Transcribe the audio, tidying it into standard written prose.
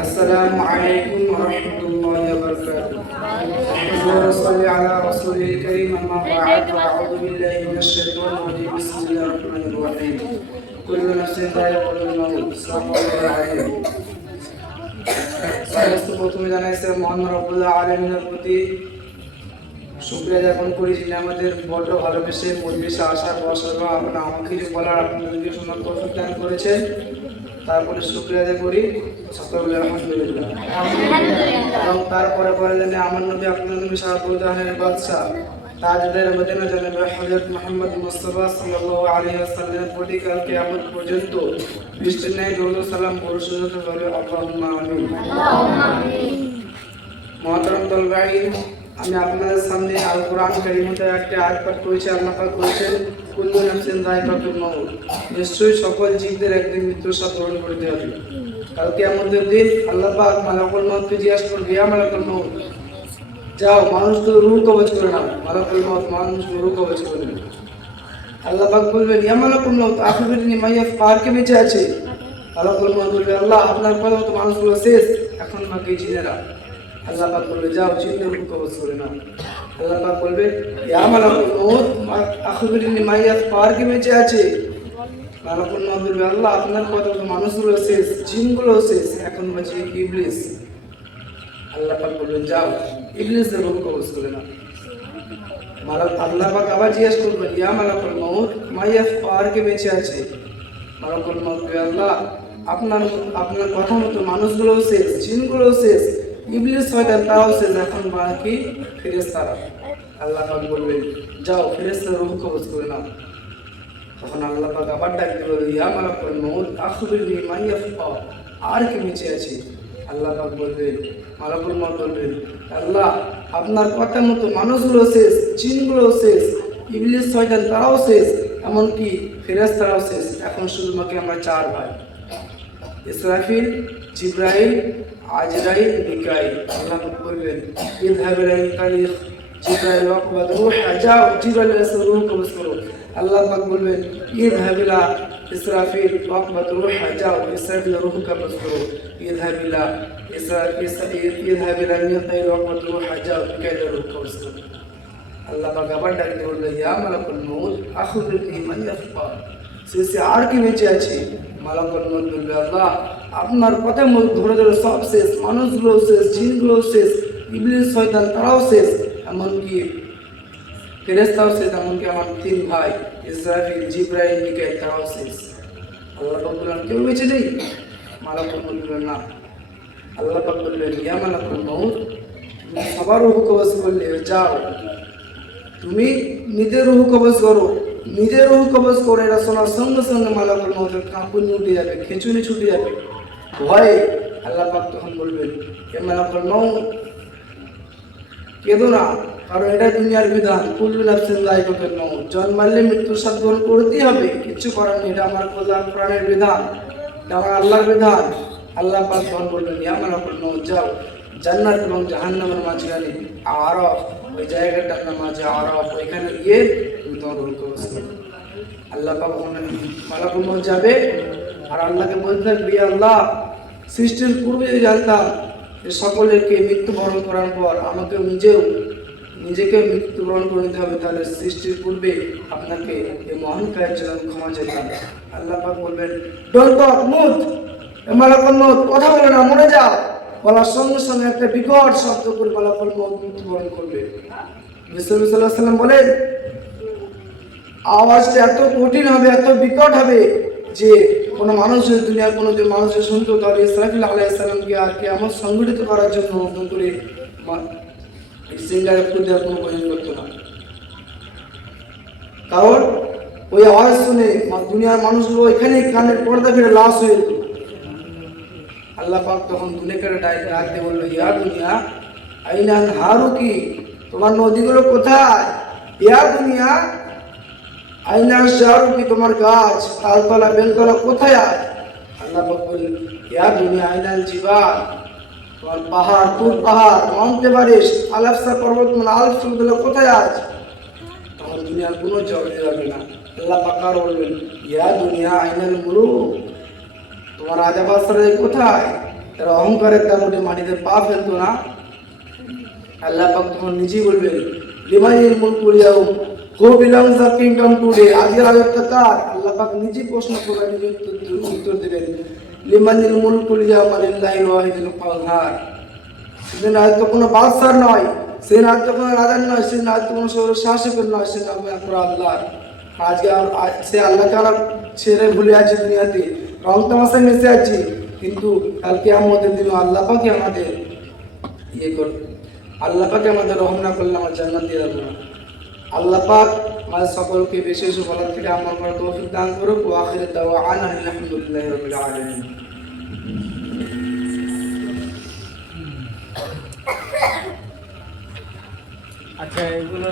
السلام عليكم ورحمة الله وبركاته. وصلي على رسول الكريم أما بعد فأعوذ بالله من الشيطان الرجيم بسم الله الرحمن الرحيم كل نفس ذائقة الموت صلى الله عليه وسلم. সমস্ত প্রথমে জানাইছে মহান রব্বুল আলামিনের প্রতি শুকরিয়া জ্ঞাপন করি, যিনি আমাদের বড় ভালোবেসে পরিবেশে আসার বসার বা আমাকে যে বলার আপনাদেরকে শোনার তৌফিক দান করেছেন, তারপরে শুকরিয়া আদায় করি সকলে আলহামদুলিল্লাহ। এবং তারপরে বললেন আমার নবী আপনার নবী সাহাবুদ্দানের বাদশা তাজদার মদিনা জনাব হযরত মুহাম্মদ মুস্তাফা সাল্লাল্লাহু আলাইহি ওয়াসাল্লামের প্রতি কাল কিয়ামত পর্যন্ত বৃষ্টির ন্যায় দরুদ সালাম বর্ষিত হবে। আল্লাহুম্মা আমিন। মুহতারাম দলবাইন, আমি আপনাদের সামনে আল কোরআন কারীমে একটা আয়াত পাঠ করেছি। আল্লাহ পাক বলেছেন কুল্লু নাফসিন যায়কাতুল মাউত, নিশ্চয়ই সকল জীবদের একদিন মৃত্যুর স্বাদ গ্রহণ করতে হবে। কাল কিয়ামতের দিন আল্লাহ পাক মালাকুল মউতকে জিজ্ঞাসা করবে, ইয়া মালাকুল মউত, যাও মানুষগুলো রূহ কবজ করে নাও। মালাকুল মউত মানুষগুলো রূহ কবজ করে নেবে। আল্লাহ পাক বলবেন, ইয়া মালাকুল মউত আখবিরনি মাইয়া কার কে বেঁচে আছে। মালাকুল মউত বলবে, আল্লাহ আপনার কথা তো মানুষগুলো শেষ, এখন বাকি জিনেরা। আল্লাহ পাক বলবে, যাও জিনদের রূহ কবজ করে নাও। আল্লাহ পাক বলবে, ইয়া মালাকুল মউত আখবিরনি মাইয়া কার কে বেঁচে আছে। মালাকুল মউত বলবে, আল্লাহ আপনার কথা তো মানুষগুলো শেষ, জিনগুলো শেষ, এখন বাকি ইবলিস। আল্লাহ পাক বলবেন, যাও ইবলিসের রূহ কবজ করে নাও। আল্লাহ পাক আবার জিজ্ঞাসা করবেন, ইয়া মালাকুল মউত মাইয়া কার কে বেঁচে আছে। মালাকুল মউত বলবে, আল্লাহ আপনার কথা মতো মানুষগুলো শেষ, জিনগুলো শেষ, ইবলিস শয়তান তারাও শেষ, এখন বাকি ফেরেশতারা। আল্লাহ পাক বলবেন, যাও ফেরেশতার রূহ কবজ করে নাও। তখন আল্লাহ পাক আবার ডাক দিবেন, ইয়া মালাকুল মউত আখবিরনি মাইয়া আর কে বেঁচে আছে। আল্লাহ পাক বলবেন, মালাকুল মউত বলবেন, আল্লাহ আপনার কথা মতো মানুষগুলো শেষ, জিনগুলো শেষ, ইবলিস শয়তান তারাও শেষ, এমনকি ফেরেশতারাও শেষ, এখন শুধুমাত্র আমরা চার ভাই, ইসরাফিল, জিবরাইল, আজরাইল, মিকাইল। আল্লাহ পাক বলবেন, ইযহাবু ইলাল জিবরাইল ওয়াকবাদ রূহ, যাও জিবরাইলের কাছে রূহ কবজ করো। আল্লাহ পাক বলবেন, ইযহাবু ইলা ইসরাফিল ওয়াকবাদ রূহ, যাও ইসরাফিলের রূহ কবজ করো। ইযহাবু ইলা মিকাইল ওয়াকবাদ রূহ, যাও মিকাইলের রূহ কবজ করো। আল্লাহ পাক আবার ডাক দিয়ে বললেন, ইয়া মালাকুল মউত আখবিরনি মাইয়া শেষে আর কি বেঁচে আছে। মালাকুল মউত বলবে, আল্লাহ আপনার কথা ধরে ধরে সব শেষ, মানুষগুলো শেষ, জিনগুলো শেষ, ইবলিস শয়তান তারাও শেষ, এমনকি ফেরেশতাও শেষ, এমনকি আমার তিন ভাই ইসরাফিল, জিবরাইল, মিকাইল তারাও শেষ। আল্লাহ পাক বললেন, কেউ বেঁচে নেই। মালাকুল মউত বললেন, না। আল্লাহ পাক বললেন, ইয়া মালাকুল মউত তুমি সবার রূহ কবজ করলে, যাও তুমি নিজের রূহ কবজ করো। নিজের রূহ কবজ করে এটা শোনার সঙ্গে সঙ্গে মালাকুল মউতের কাঁপুনি উঠে যাবে, খিঁচুনি ছুটে যাবে ভয়ে। আল্লাহ পাক তখন বলবেন, হে মালাকুল মউত কেঁদো না, কারণ এটা দুনিয়ার বিধান। কুল্লু নাফসিন যায়কাতুল মউত, জন্মালে মৃত্যুর স্বাদ গ্রহণ করতেই হবে, কিচ্ছু করার নেই, এটা আমার কোরআনের বিধান, এটা আমার আল্লাহর বিধান। আল্লাহ পাক তখন বলবেন, ইয়া মালাকুল মউত যাও জান্নাত এবং জাহান্নামের মাঝখানে আরাফ, ওই জায়গাটার নাম আছে আরাফ, ওইখানে গিয়ে তুমি তোমার রূহ কবজ করো। আল্লাহ পাক মালাকুল মউত যাবে আর আল্লাহকে বলতে থাকবে, আল্লাহ সৃষ্টির পূর্বে জানতাম যে সকলেরকে মৃত্যুবরণ করার পর আমাকে নিজেকে মৃত্যুবরণ করে নিতে হবে, তাহলে সৃষ্টির পূর্বে আপনাকে এই মহান কাজের জন্য ক্ষমা চাইতাম। আল্লাহ পাক বলবেন, ডোন্ট টক মুত, মালাকুল মউত কথা বলে না, মরে যাও। বলার সঙ্গে সঙ্গে একটা বিকট শব্দ করে মালাকুল মউত মৃত্যুবরণ করবে। নবী সাল্লাল্লাহু আলাইহি ওয়াসাল্লাম বলেন, আওয়াজটা এত কঠিন হবে, এত বিকট হবে যে কোনো মানুষের দুনিয়ার কোনো যে মানুষের শুনতো, তাহলে ইসরাফিল আলাইহিস সালামকে আর কিয়ামত সংগঠিত করার জন্য নতুন করে সিঙ্গারে ফুল দেওয়ার কোনো প্রয়োজন করতো না। কারণ ওই আওয়াজ শুনে দুনিয়ার মানুষগুলো এখানে কানের পর্দা ফিরে লাশ হয়ে যেত। আল্লাহ পাক তখন দুনিয়াকে ডাক দিয়ে বললো, ইয়া দুনিয়া আইনা হারুকি, তোমার নদীগুলো কোথায়। ইয়া দুনিয়া আইনা শাহরুকি, তোমার গাছ তালতলা বেলতলা কোথায় আজ। আল্লাহ পাক বললেন, ইয়া দুনিয়া আইনা জিবাল, তোমার পাহাড় তুর পাহাড় মাউন্ট এভারেস্ট আলাপসা পর্বতমালা আলপসগুলো কোথায় আজ। তখন দুনিয়ার কোনো জবাব দিতে পারবে না। আল্লাহ পাক আর বলবেন, ইয়া দুনিয়া আইনাল মুলুক, তোমার রাজা বাদশারা কোথায়? তারা অহংকারের দাপটে মাটিতে পা ফেলতো না। আল্লাহ পাক তখন নিজেই বলবেন, লিমানিল মুলকুল ইয়াউম, who belongs the kingdom today. আজকের রাজত্ব কার? আল্লাহ পাক নিজেই প্রশ্ন করে নিজে উত্তর দিবেন, লিমানিল মুলকুল ইয়াউম লিল্লাহিল ওয়াহিদুল কাহ্হার। সেদিন রাজত্ব কোনো বাদশার নয়, সেই রাজত্ব কোনো রাজার নয়, সেই রাজত্ব কোনো শাসকের নয়, সে নামে আমরা আল্লাহর। আজকে সে আল্লাহকে আমরা ছেড়ে ভুলে আছি দুনিয়াতে, রং তামাশায় মিশে আছি, কিন্তু কালকে আমাদের দিন আল্লাহ পাকই আমাদের ইয়ে করবে। আল্লাহ পাকে আমাদের রহম না করলে আমার জান্নাত দিয়ে দেবো না। আল্লাহ পাক আমাদের সকলকে বেশি বেশি বলার থেকে আমল করার তৌফিক দান করুক। ওয়া আখিরু দাওয়ানা আলহামদুলিল্লাহি রাব্বিল আলামিন। আচ্ছা, এগুলো